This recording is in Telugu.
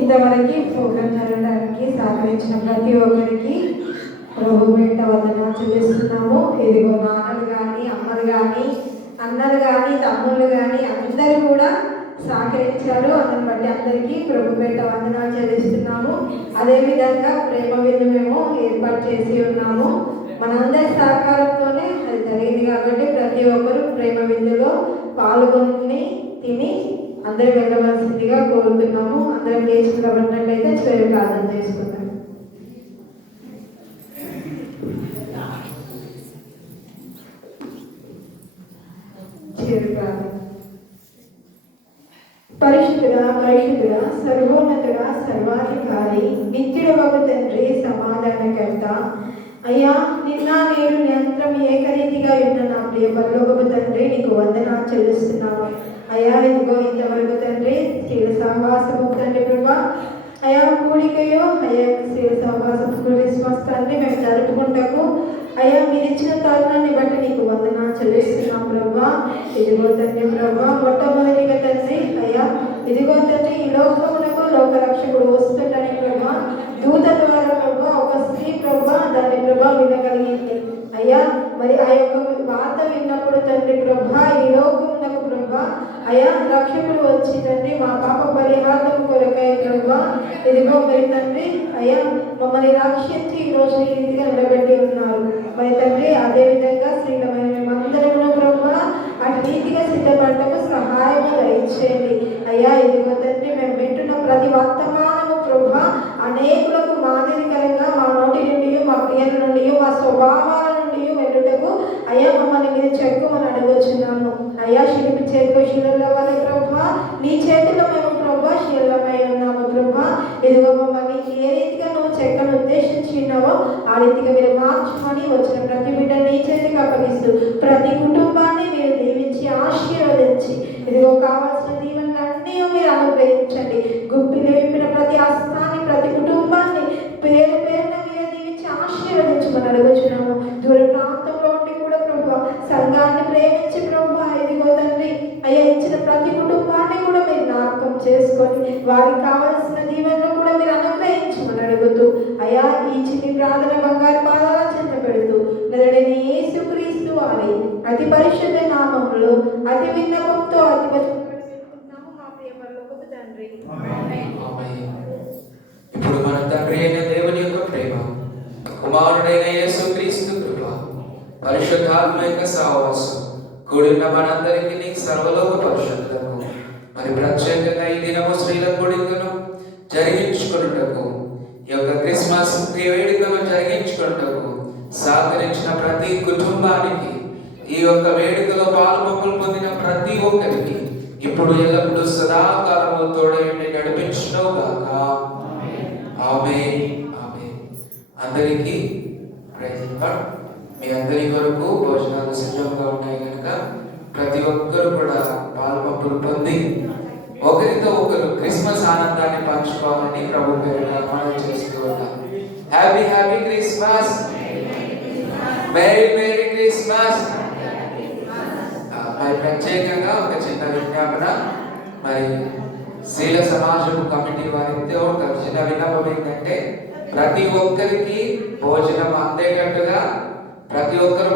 ఇంతవరకు ప్రోగ్రాం జరగడానికి సహకరించిన ప్రతి ఒక్కరికి ప్రభు పేట వందనాలు చెల్లిస్తున్నాము. ఇదిగో నాన్నలు కానీ, అమ్మలు కానీ, అన్నలు కానీ, తమ్ముళ్ళు కానీ అందరూ కూడా సహకరించారు. అందుని బట్టి అందరికీ ప్రభు పేట వందనాలు చెల్లిస్తున్నాము. అదేవిధంగా ప్రేమ విందు మేము ఏర్పాటు చేసి ఉన్నాము. మనందరి సహకారంతోనే అది జరిగింది కాబట్టి ప్రతి ఒక్కరూ ప్రేమ విందులో పాల్గొని తిని అందరూ వెళ్ళవలసిందిగా కోరుతున్నాము. అందరం లేచి నిలబడినట్లయితే చివరి ప్రార్థన చేసుకుందాం. పరిశుద్ధుడా, పరిశుద్ధుడా, సర్వోన్నతుడా, సర్వాధికారి, నిత్యుడవగు తండ్రి, సమాధానకర్త, అయ్యా నిన్న నేడు నిరంతరం ఏకరీతిగా ఉన్న నా ప్రియ పరలోకపు తండ్రి, నీకు వందనాలు చెల్లిస్తున్నాము. అయ్యా ఇదిగో ఇంతవరకు తండ్రి స్త్రీల సహవాసము తండ్రి ప్రభా, అయా కూడికయో అయ్యా స్త్రీల సహవాసం క్రిస్మస్ తండ్రి మేము జరుపుకుంటాము. అయ్యా మీరు ఇచ్చిన తరుణాన్ని బట్టి నీకు వందనాలు చెల్లిస్తున్నాం ప్రభా. ఇదిగో తండ్రి ప్రభా, మొట్టమొదటిగా తండ్రి అయ్యా ఇదిగో తండ్రి ఈ లోకమునకు లోకరక్షకుడు వస్తుండని ప్రభా దూత ద్వారా ప్రభా ఒక స్త్రీ ప్రభా దాన్ని ప్రభా వినగలిగింది. అయ్యా మరి ఆ యొక్క వార్త విన్నప్పుడు తండ్రి ప్రభా ఈ లోకమునకు ప్రభా అయ్యా రక్షకుడు వచ్చి తండ్రి మా పాప పరిహారం కొరకై ప్రభా ఇదిగో మరి తండ్రి అయ్యా మమ్మల్ని రక్షించి ఈ రోజు ఈ రీతిగా నిలబెట్టి ఉన్నారు. మరి తండ్రి అదేవిధంగా శ్రీలమైన మేమందరము ప్రభా అటు రీతిగా సిద్ధపడటకు సహాయము దయచేయండి. అయ్యా ఇదిగో తండ్రి మేము వింటున్న ప్రతి వర్తమానము ప్రభా అనేకులకు మాదిరికరంగా మా నోటి నుండి, మా క్రియల నుండి, మా స్వభావాల నుండి వెంటుటకు అయ్యా మమ్మల్ని మీరు చెక్కుమని అడగొచ్చున్నాము. అయ్యా శిల్పి చేతిలో శిలల వల్ల ప్రభా నీ చేతిలో మేము ప్రభా శీలమై ఉన్నాము ప్రభా. ఇదిగో మమ్మల్ని ఏ రీతిగా నువ్వు చెక్కను ఉద్దేశించినావో ఆ రీతిగా మీరు మార్చుకొని వచ్చిన ప్రతి బిడ్డ నీ చేతికి అప్పగిస్తూ ప్రతి కుటుంబాన్ని మీరు దీవించి ఆశీర్వదించి ఇదిగో కావాల్సిన దీవెనలన్నీ మీరు అనుగ్రహించండి. గుప్పిలు విప్పిన ప్రతి హస్తాన్ని, ప్రతి కుటుంబాన్ని పేరు పేరున మీరు దీవించి ఆశీర్వదించమని అడుగుచున్నాము. దూర ప్రాంతంలో ఉండి కూడా ప్రభు సంఘాన్ని ప్రేమించి ప్రభు ఇదిగో తండ్రి అయ్యా ఇచ్చిన ప్రతి కుటుంబాన్ని కూడా మీరు జ్ఞాపకం చేసుకొని వారికి కావాల్సిన దీవెనలు కూడా మీరు అనుగ్రహించమని అడుగుతూ అయ్యా ఈ చిన్ని ప్రార్థన బంగారు పాదాల చెంత పెడుతూ నరుడైన యేసుక్రీస్తు వారి అతి పరిశుద్ధ నామములో అతి విన్నపంతో అతి పరిశుద్ధనామము మా ప్రియ పరలోకపు తండ్రి. ఇప్పుడు మన తండ్రి అయిన దేవుని యొక్క ప్రేమ, కుమారుడైన యేసుక్రీస్తు కృప, పరిశుద్ధాత్మ యొక్క సహవాసం కూడిన మనందరికీ సర్వలోక పరిశుద్ధులకు మరి ప్రత్యేకంగా ఈ దినము స్త్రీల కూడికను జరిగించుకున్నటకు ఈ యొక్క క్రిస్మస్ వేడుకను జరిగించుకున్నటకు సహకరించిన ప్రతి కుటుంబానికి, ఈ యొక్క వేడుకలో పాల్పొంగులు పొందిన ప్రతి ఒక్కరికి ఇప్పుడు ఎల్లప్పుడూ సదాకాలము తోడైండి నడిపించును గాక. ఆమేన్. ఆమేన్. అందరికీ ప్రైజ్ లార్డ్. మీ అందరి కొరకు భోజనాలు సిద్ధంగా ఉన్నాయి కనుక ప్రతి ఒక్కరు కూడా పాల్పంపులు పొంది ఒకరితో ఒకరు క్రిస్మస్ ఆనందాన్ని పంచుకోవాలని ప్రభు పేరున మనం చేస్తూ ఉన్నాం. Happy happy Christmas, merry merry Christmas. మరి ప్రత్యేకంగా ఒక చిన్న విజ్ఞాపన, మరి స్త్రీల సమాజం కమిటీ వారితో ఒక చిన్న విన్నపం ఏంటంటే ప్రతి ఒక్కరికి భోజనం అందేటట్టుగా ప్రతి ఒక్కరు